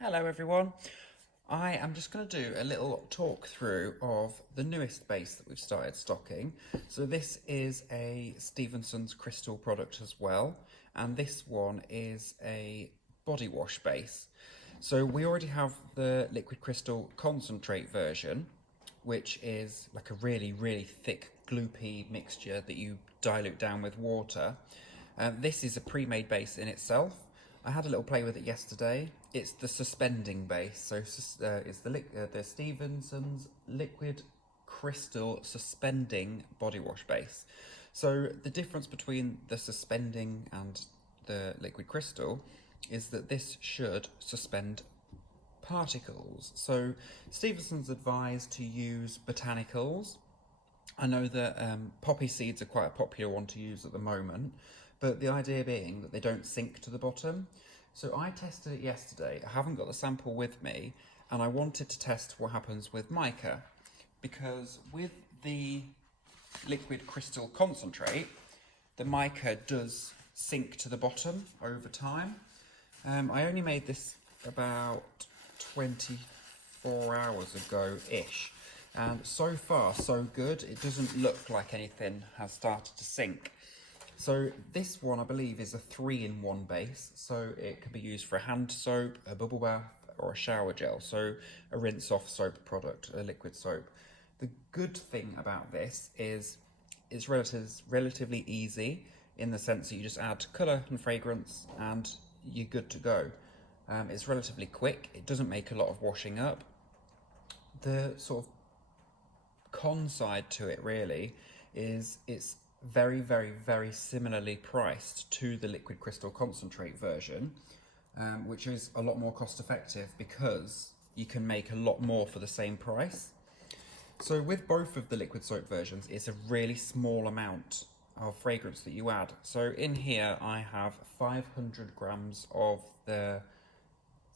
Hello everyone. I am just going to do a little talk through of the newest base that we've started stocking. So this is a Stephensons crystal product as well, and this one is a body wash base. So we already have the liquid crystal concentrate version, which is like a really thick gloopy mixture that you dilute down with water. This is a pre-made base in itself. I had a little play with it yesterday. It's the Suspending base, so it's the Stephensons Liquid Crystal Suspending Body Wash base. So the difference between the Suspending and the Liquid Crystal is that this should suspend particles. So Stephensons advise to use botanicals. I know that poppy seeds are quite a popular one to use at the moment, but the idea being that they don't sink to the bottom. So I tested it yesterday. I haven't got the sample with me, and I wanted to test what happens with mica, because with the liquid crystal concentrate, the mica does sink to the bottom over time. I only made this about 24 hours ago-ish, and so far so good. It doesn't look like anything has started to sink. So this one I believe is a 3-in-1 base, so it can be used for a hand soap, a bubble bath or a shower gel, so a rinse off soap product, a liquid soap. The good thing about this is it's relatively easy, in the sense that you just add colour and fragrance and you're good to go. It's relatively quick, it doesn't make a lot of washing up. The sort of con side to it really is it's very similarly priced to the liquid crystal concentrate version, which is a lot more cost effective because you can make a lot more for the same price. So with both of the liquid soap versions, it's a really small amount of fragrance that you add. So in here I have 500 grams of the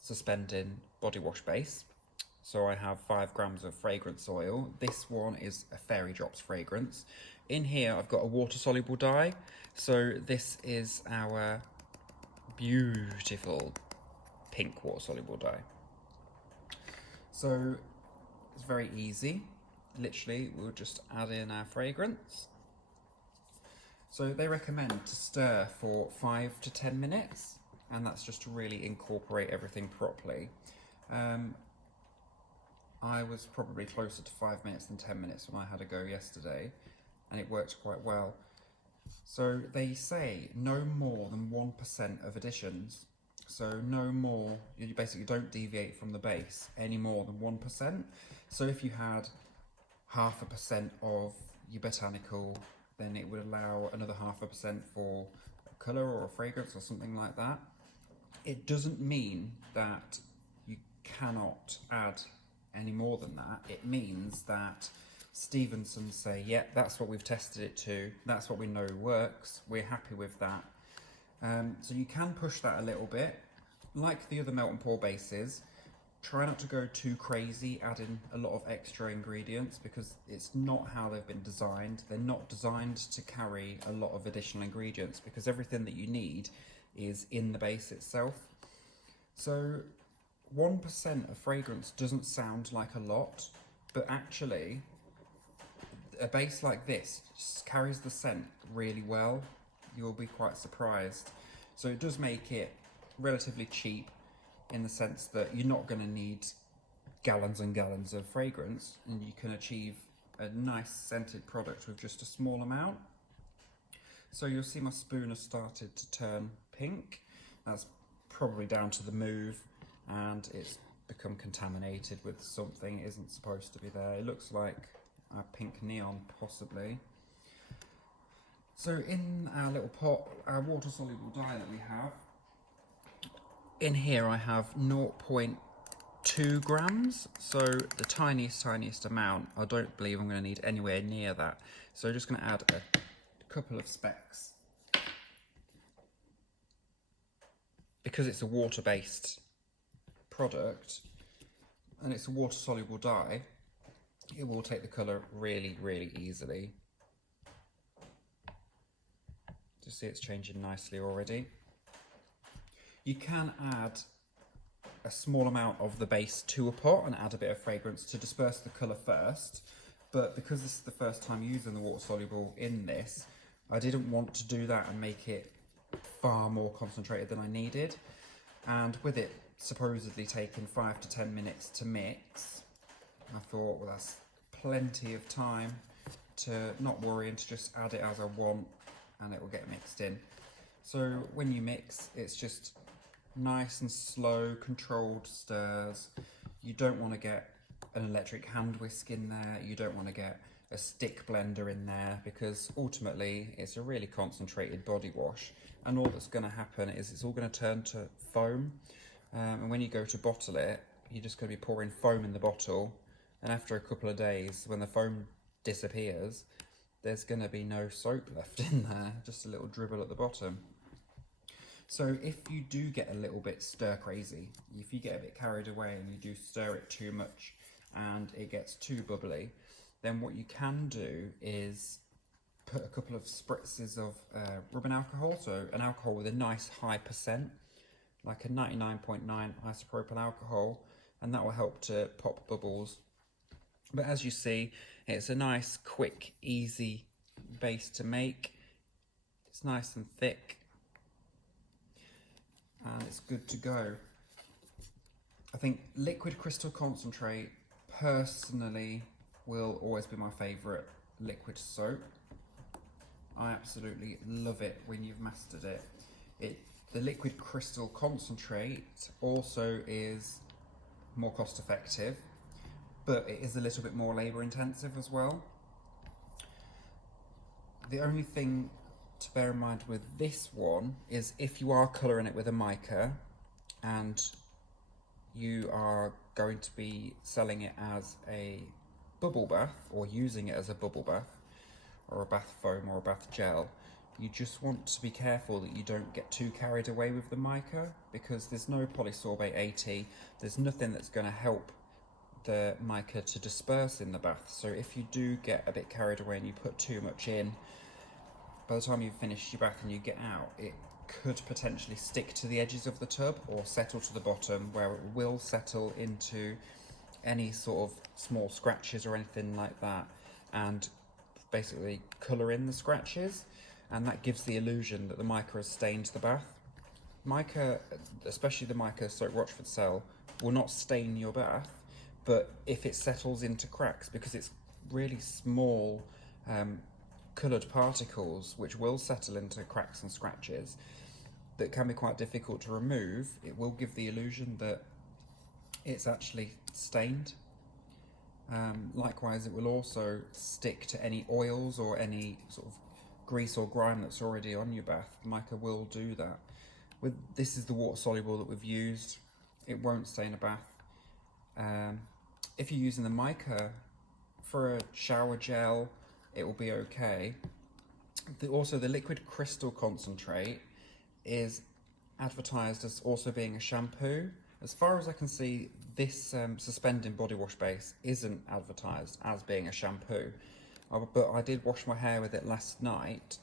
Suspending body wash base. So I have 5 grams of fragrance oil. This one is a Fairy Drops fragrance. In here I've got a water-soluble dye. So this is our beautiful pink water-soluble dye. So it's very easy. Literally, we'll just add in our fragrance. So they recommend to stir for 5 to 10 minutes, and that's just to really incorporate everything properly. I was probably closer to 5 minutes than 10 minutes when I had a go yesterday, and it worked quite well. So they say no more than 1% of additions. So no more, you basically don't deviate from the base any more than 1%. So if you had 0.5% of your botanical, then it would allow another 0.5% for a colour or a fragrance or something like that. It doesn't mean that you cannot add any more than that. It means that Stephensons say, yeah, that's what we've tested it to, that's what we know works, we're happy with that. So you can push that a little bit. Like the other melt and pour bases, try not to go too crazy, adding a lot of extra ingredients, because it's not how they've been designed. They're not designed to carry a lot of additional ingredients, because everything that you need is in the base itself. So 1% of fragrance doesn't sound like a lot, but actually a base like this just carries the scent really well. You'll be quite surprised. So it does make it relatively cheap, in the sense that you're not going to need gallons and gallons of fragrance, and you can achieve a nice scented product with just a small amount. So you'll see my spoon has started to turn pink. That's probably down to the move, and it's become contaminated with something it isn't supposed to be there. It looks like a pink neon, possibly. So in our little pot, our water-soluble dye that we have, in here I have 0.2 grams, so the tiniest amount. I don't believe I'm going to need anywhere near that. So I'm just going to add a couple of specks. Because it's a water-based product and it's a water-soluble dye, it will take the colour really easily. Just see it's changing nicely already. You can add a small amount of the base to a pot and add a bit of fragrance to disperse the colour first. But because this is the first time using the water soluble in this, I didn't want to do that and make it far more concentrated than I needed. And with it supposedly taking 5 to 10 minutes to mix, I thought, well, that's plenty of time to not worry and to just add it as I want, and it will get mixed in. So when you mix, it's just nice and slow, controlled stirs. You don't want to get an electric hand whisk in there. You don't want to get a stick blender in there, because ultimately it's a really concentrated body wash, and all that's going to happen is it's all going to turn to foam. And when you go to bottle it, you're just going to be pouring foam in the bottle, and after a couple of days, when the foam disappears, there's going to be no soap left in there, just a little dribble at the bottom. So if you do get a little bit stir crazy, if you get a bit carried away and you do stir it too much and it gets too bubbly, then what you can do is put a couple of spritzes of rubbing alcohol, so an alcohol with a nice high percent, like a 99.9 isopropyl alcohol, and that will help to pop bubbles. But as you see, it's a nice, quick, easy base to make. It's nice and thick, and it's good to go. I think liquid crystal concentrate, personally, will always be my favourite liquid soap. I absolutely love it when you've mastered it. The liquid crystal concentrate also is more cost effective, but it is a little bit more labour intensive as well. The only thing to bear in mind with this one is if you are colouring it with a mica and you are going to be selling it as a bubble bath, or using it as a bubble bath or a bath foam or a bath gel, you just want to be careful that you don't get too carried away with the mica, because there's no polysorbate 80, there's nothing that's going to help the mica to disperse in the bath. So if you do get a bit carried away and you put too much in, by the time you've finished your bath and you get out, it could potentially stick to the edges of the tub or settle to the bottom, where it will settle into any sort of small scratches or anything like that, and basically colour in the scratches, and that gives the illusion that the mica has stained the bath. Mica, especially the mica soap Rochford sell, will not stain your bath, but if it settles into cracks, because it's really small coloured particles which will settle into cracks and scratches that can be quite difficult to remove, it will give the illusion that it's actually stained. Likewise, it will also stick to any oils or any sort of grease or grime that's already on your bath. Mica will do that. This is the water soluble that we've used. It won't stain a bath. If you're using the mica for a shower gel, it will be okay. Also, the liquid crystal concentrate is advertised as also being a shampoo. As far as I can see, this Suspending body wash base isn't advertised as being a shampoo, but I did wash my hair with it last night.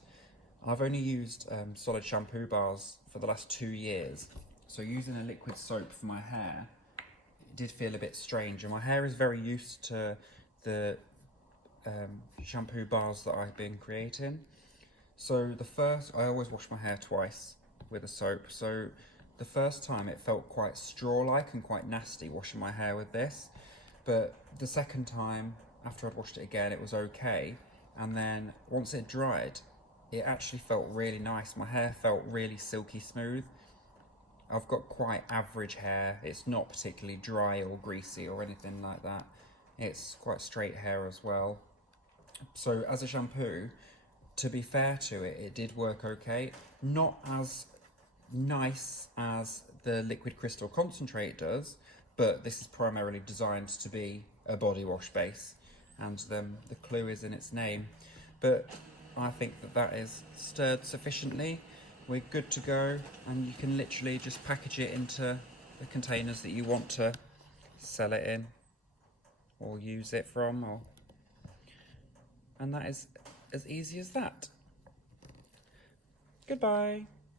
I've only used solid shampoo bars for the last 2 years, so using a liquid soap for my hair, it did feel a bit strange, and my hair is very used to the shampoo bars that I've been creating. So I always wash my hair twice with a soap, so the first time it felt quite straw-like and quite nasty washing my hair with this, but the second time, after I'd washed it again, it was okay, and then once it dried, it actually felt really nice. My hair felt really silky smooth. I've got quite average hair. It's not particularly dry or greasy or anything like that. It's quite straight hair as well. So as a shampoo, to be fair to it, it did work okay. Not as nice as the liquid crystal concentrate does, but this is primarily designed to be a body wash base, and the clue is in its name. But I think that is stirred sufficiently. We're good to go, and you can literally just package it into the containers that you want to sell it in or use it from, and that is as easy as that. Goodbye.